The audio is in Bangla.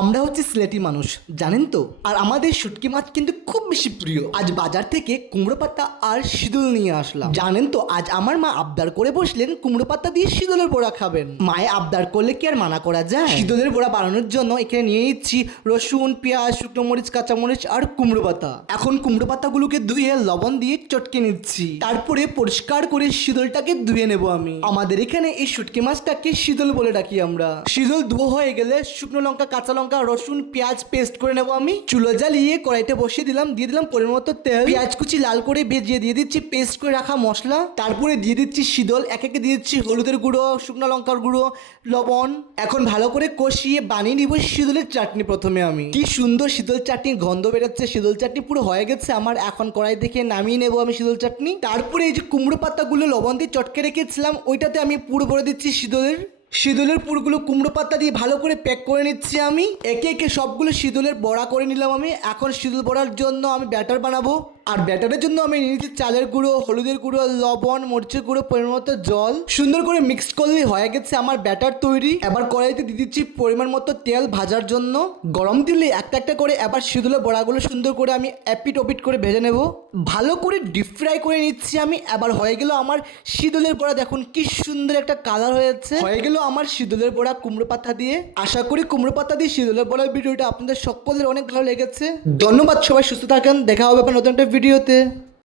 আমরা হচ্ছে সিলেটি মানুষ, জানেন তো। আর আমাদের শুটকি মাছ কিন্তু খুব বেশি প্রিয়। আজ বাজার থেকে কুমড়ো পাতা আর শিদুল নিয়ে আসলাম। জানেন তো, আজ আমার মা আবদার করে বসলেন কুমড়ো পাতা দিয়ে শিদুলের বড়া খাবেন। মায়ে আবদার করলে কি আর মানা করা যায়? শিদুলের বড়া বানানোর জন্য এখানে নিয়ে নিচ্ছি রসুন, পেঁয়াজ, শুকনো মরিচ, কাঁচামরিচ আর কুমড়ো পাতা। এখন কুমড়ো পাতাগুলোকে ধুয়ে লবণ দিয়ে চটকে নিচ্ছি। তারপরে পরিষ্কার করে শিদুলটাকে ধুয়ে নেব আমি। আমাদের এখানে এই শুটকি মাছটাকে শিদুল বলে ডাকি আমরা। শিদুল ধোয়া হয়ে গেলে শুকনো লঙ্কা, কাঁচা লঙ্কা, রসুন, পেঁয়াজ পেস্ট করে নেবো আমি। চুলো জ্বালিয়ে কড়াইতে বসিয়ে দিলাম, দিয়ে দিলাম পরিমাণ মতো তেল, পেঁয়াজ কুচি লাল করে ভেজে দিয়ে দিচ্ছি পেস্ট করে রাখা মশলা, তারপরে দিয়ে দিচ্ছি শিদল, এক একে দিয়ে দিচ্ছি হলুদের গুঁড়ো, শুকনো লঙ্কার গুঁড়ো, লবণ। এখন ভালো করে কষিয়ে বানিয়ে নিব শিদলের চাটনি। প্রথমে আমি কি সুন্দর শীতল চাটনির গন্ধ বেরোচ্ছে। শীতল চাটনি পুরো হয়ে গেছে আমার। এখন কড়াই থেকে নামিয়ে নেবো আমি শীতল চাটনি। তারপরে এই যে কুমড়ো পাতাগুলো লবণ দিয়ে চটকে রেখেছিলাম, ওইটাতে আমি পুরো ভরে দিচ্ছি শীতলের পুরগুলো কুমড়ো পাতা দিয়ে ভালো করে প্যাক করে নিচ্ছি আমি। একে একে সবগুলো শীতলের বড়া করে নিলাম আমি। এখন শীতল বড়ার জন্য আমি ব্যাটার বানাবো। আর ব্যাটারের জন্য আমি নিয়ে নিচ্ছি চালের গুঁড়ো, হলুদের গুঁড়ো, লবণ, মরিচের গুঁড়ো, পরিমাণ মতো জল। সুন্দর করে মিক্স করলে হয়ে গেছে আমার ব্যাটার তৈরি। এবার কড়াইতে দিয়ে দিচ্ছি পরিমাণ মতো তেল ভাজার জন্য। গরম দিলে একটা একটা করে এবার শীতলের বড়াগুলো সুন্দর করে আমি এপিট ওপিট করে ভেজে নেব। ভালো করে ডিপ ফ্রাই করে নিচ্ছি আমি। এবার হয়ে গেল আমার শীতলের বড়া। দেখুন কি সুন্দর একটা কালার হয়েছে। হয়ে গেল আমার শীতলের বড়া কুমড়ো পাতা দিয়ে। আশা করি কুমড়ো পাতা দিয়ে শীতলের বড়ার ভিডিওটা আপনাদের সকলের অনেক ভালো লেগেছে। ধন্যবাদ, সবাই সুস্থ থাকেন। দেখা হবে আপনার নতুন একটা ভিডিওতে।